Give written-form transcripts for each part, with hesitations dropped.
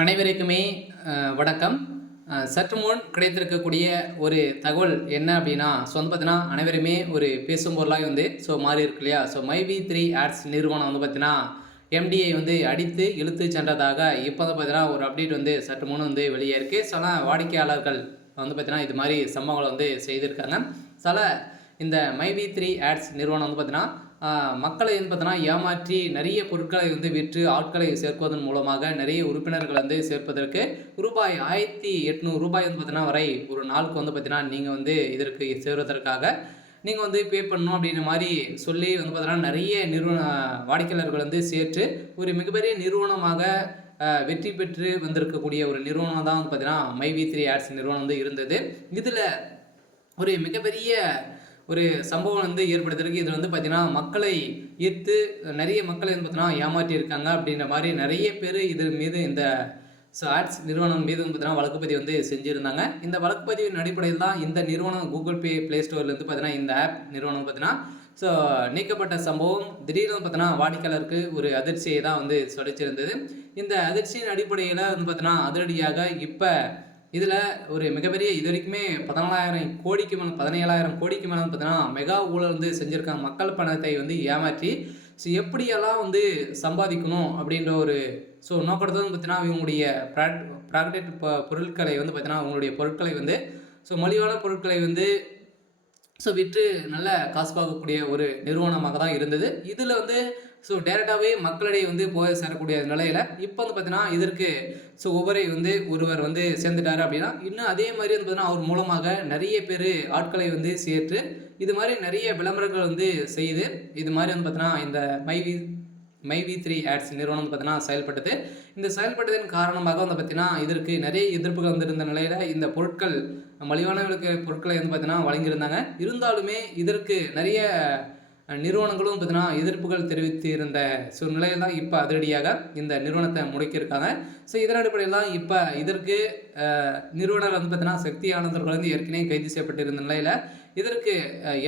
அனைவருக்குமே வணக்கம். சற்று முன் கிடைத்திருக்கக்கூடிய ஒரு தகவல் என்ன அப்படின்னா, வந்து பார்த்தீங்கன்னா, அனைவருமே ஒரு பேசும் பொருளாக மாறி இருக்கு இல்லையா? மைவி3 ஆட்ஸ் நிறுவனம் பார்த்தீங்கன்னா, எம்டியை அடித்து இழுத்து சென்றதாக இப்போ பார்த்தீங்கன்னா, ஒரு அப்டேட் சற்று முன் வெளியே இருக்கு. சில வாடிக்கையாளர்கள் பார்த்தீங்கன்னா, இது மாதிரி சம்பவங்களை செய்திருக்காங்க. சில இந்த மைவி3 ஆட்ஸ் நிறுவனம் பார்த்தீங்கன்னா, மக்களை பார்த்தீங்கன்னா ஏமாற்றி நிறைய பொருட்களை விற்று ஆட்களை சேர்ப்பதன் மூலமாக நிறைய உறுப்பினர்கள் சேர்ப்பதற்கு ரூபாய் 1800 பார்த்தீங்கன்னா வரை ஒரு நாளுக்கு பார்த்தீங்கன்னா நீங்கள் இதற்கு சேர்வதற்காக நீங்கள் பே பண்ணணும் அப்படின்ற மாதிரி சொல்லி பார்த்தீங்கன்னா நிறைய வாடிக்கையாளர்கள் சேர்த்து ஒரு மிகப்பெரிய நிறுவனமாக வெற்றி பெற்று வந்திருக்கக்கூடிய ஒரு நிறுவனம் தான் பார்த்தீங்கன்னா மைவி3 ஆட்ஸ் நிறுவனம் இருந்தது. இதில் ஒரு மிகப்பெரிய ஒரு சம்பவம் ஏற்படுத்திருக்கு. இது பார்த்தீங்கன்னா மக்களை ஈர்த்து நிறைய மக்களை பார்த்தீங்கன்னா ஏமாற்றியிருக்காங்க அப்படின்ற மாதிரி நிறைய பேர் இது மீது இந்த ஆட்ஸ் நிறுவனம் மீது பார்த்தீங்கன்னா வழக்குப்பதிவு செஞ்சுருந்தாங்க. இந்த வழக்குப்பதிவின் அடிப்படையில் தான் இந்த நிறுவனம் கூகுள் பே ப்ளே ஸ்டோர்லேருந்து பார்த்தீங்கன்னா இந்த ஆப் நிறுவனம் பார்த்தீங்கன்னா நீக்கப்பட்ட சம்பவம் திடீர்னு பார்த்தீங்கன்னா வாடிக்கையாளருக்கு ஒரு அதிர்ச்சியை தான் சொல்லிச்சிருந்தது. இந்த அதிர்ச்சியின் அடிப்படையில் பார்த்தீங்கன்னா அதிரடியாக இப்போ இதில் ஒரு மிகப்பெரிய இது வரைக்குமே 14,000 கோடிக்கு மேலே 17,000 கோடிக்கு மேலே பார்த்தீங்கன்னா மெகா ஊழல் செஞ்சுருக்காங்க. மக்கள் பணத்தை எப்படியெல்லாம் சம்பாதிக்கணும் அப்படின்ற ஒரு நோக்கத்தை பார்த்தீங்கன்னா இவங்களுடைய ப்ராடக்ட் பொருட்களை பார்த்தீங்கன்னா அவங்களுடைய பொருட்களை மலிவான பொருட்களை விற்று நல்ல காசு பார்க்கக்கூடிய ஒரு நிறுவனமாக தான் இருந்தது. இதில் டேரெக்டாகவே மக்களிடையே போய் சேரக்கூடிய நிலையில் இப்போ பார்த்தீங்கன்னா இதற்கு ஒவ்வொரு ஒருவர் சேர்ந்துட்டாரு அப்படின்னா இன்னும் அதே மாதிரி பார்த்தீங்கன்னா அவர் மூலமாக நிறைய பேர் ஆட்களை சேர்த்து இது மாதிரி நிறைய விளம்பரங்கள் செய்து இது மாதிரி பார்த்தீங்கன்னா இந்த மைவி3 ஆட்ஸ் நிறுவனம் பார்த்தீங்கன்னா செயல்பட்டது. இந்த செயல்பட்டதன் காரணமாக பார்த்தீங்கன்னா இதற்கு நிறைய எதிர்ப்புகள் இருந்த நிலையில் இந்த பொருட்கள் மலிவான பொருட்களை பார்த்தீங்கன்னா வழங்கியிருந்தாங்க. இருந்தாலுமே இதற்கு நிறைய நிறுவனங்களும் பார்த்தீங்கன்னா எதிர்ப்புகள் தெரிவித்து இருந்த சூழ்நிலையில் தான் இப்போ அதிரடியாக இந்த நிறுவனத்தை முடக்கியிருக்காங்க. இதன் அடிப்படையில் தான் இப்போ இதற்கு நிறுவனர் பார்த்தீங்கன்னா சக்தி ஆனந்தர்கள் ஏற்கனவே கைது செய்யப்பட்டிருந்த நிலையில் இதற்கு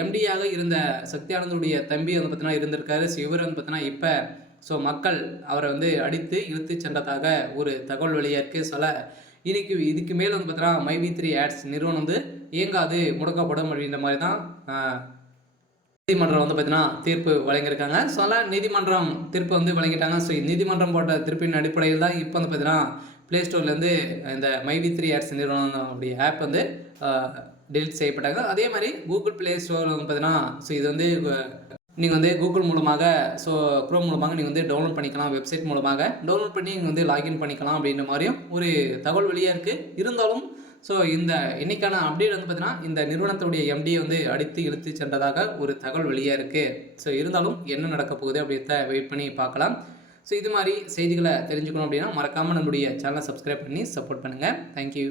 எம்டியாக இருந்த சக்தி ஆனந்தருடைய தம்பி பார்த்தீங்கன்னா இருந்திருக்காரு. இவர் பார்த்தீங்கன்னா இப்போ மக்கள் அவரை அடித்து இழுத்து சென்றதாக ஒரு தகவல் வெளியாக இருக்குது. இன்னைக்கு இதுக்கு மேல் பார்த்தீங்கன்னா மைவி3 ஆட்ஸ் நிறுவனம் இயங்காது, முடக்கப்படும் அப்படின்ற மாதிரி தான் நீதிமன்றம் பார்த்தீங்கன்னா தீர்ப்பு வழங்கியிருக்காங்க. நீதிமன்றம் தீர்ப்பு வழங்கிட்டாங்க. நீதிமன்றம் போட்ட தீர்ப்பின் அடிப்படையில் தான் இப்போ பார்த்தீங்கன்னா ப்ளே ஸ்டோர்லேருந்து இந்த மைவி3 ஆட்ஸ் நிறுவனங்களுடைய ஆப் டெலிட் செய்யப்பட்டாங்க. அதே மாதிரி கூகுள் ப்ளே ஸ்டோர் பார்த்தீங்கன்னா இது நீங்கள் கூகுள் மூலமாக க்ரோம் மூலமாக நீங்கள் டவுன்லோட் பண்ணிக்கலாம். வெப்சைட் மூலமாக டவுன்லோட் பண்ணி நீங்கள் லாகின் பண்ணிக்கலாம் அப்படின்ற மாதிரியும் ஒரு தகவல் வெளியாக இருக்குது. இருந்தாலும் இந்த இன்னைக்கான அப்டேட் பார்த்தீங்கன்னா இந்த நிறுவனத்துடைய எம்டியை அடித்து இழுத்து சென்றதாக ஒரு தகவல் வெளியாக இருக்குது. இருந்தாலும் என்ன நடக்க போகுது அப்படின்றத வெயிட் பண்ணி பார்க்கலாம். இது மாதிரி செய்திகளை தெரிஞ்சுக்கணும் அப்படின்னா மறக்காமல் நம்மளுடைய சேனலை சப்ஸ்கிரைப் பண்ணி சப்போர்ட் பண்ணுங்கள். தேங்க்யூ.